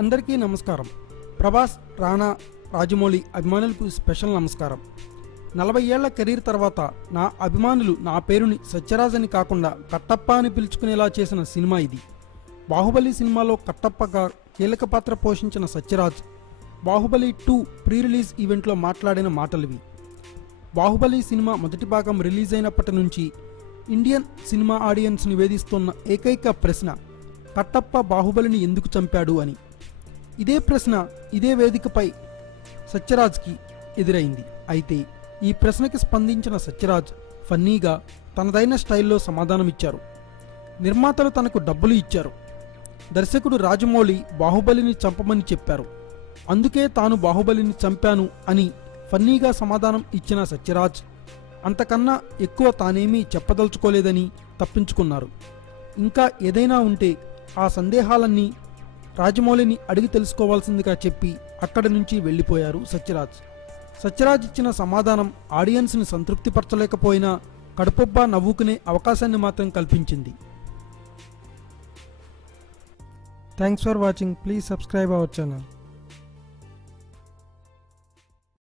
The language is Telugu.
అందరికీ నమస్కారం. ప్రభాస్, రానా, రాజమౌళి అభిమానులకు స్పెషల్ నమస్కారం. 40 ఏళ్ల కెరీర్ తర్వాత నా అభిమానులు నా పేరుని సత్యరాజ్ అని కాకుండా కట్టప్ప అని పిలుచుకునేలా చేసిన సినిమా ఇది. బాహుబలి సినిమాలో కట్టప్పగా కీలక పాత్ర పోషించిన సత్యరాజ్ బాహుబలి 2 ప్రీ రిలీజ్ ఈవెంట్లో మాట్లాడిన మాటలివి. బాహుబలి సినిమా మొదటి భాగం రిలీజ్ అయినప్పటి నుంచి ఇండియన్ సినిమా ఆడియన్స్ని వేధిస్తున్న ఏకైక ప్రశ్న కట్టప్ప బాహుబలిని ఎందుకు చంపాడు అని. ఇదే ప్రశ్న ఇదే వేదికపై సత్యరాజ్కి ఎదురైంది. అయితే ఈ ప్రశ్నకి స్పందించిన సత్యరాజ్ ఫన్నీగా తనదైన స్టైల్లో సమాధానమిచ్చారు. నిర్మాతలు తనకు డబ్బులు ఇచ్చారు, దర్శకుడు రాజమౌళి బాహుబలిని చంపమని చెప్పారు, అందుకే తాను బాహుబలిని చంపాను అని ఫన్నీగా సమాధానం ఇచ్చిన సత్యరాజ్ అంతకన్నా ఎక్కువ తానేమీ చెప్పదలుచుకోలేదని తప్పించుకున్నారు. ఇంకా ఏదైనా ఉంటే ఆ సందేహాలన్నీ రాజమౌళిని అడిగి తెలుసుకోవాల్సిందిగా చెప్పి అక్కడి నుంచి వెళ్ళిపోయారు సత్యరాజ్. సత్యరాజ్ ఇచ్చిన సమాధానం ఆడియన్స్ని సంతృప్తిపరచలేకపోయినా కడుపుబ్బా నవ్వుకునే అవకాశాన్ని మాత్రం కల్పించింది. Thanks for watching. Please subscribe our channel.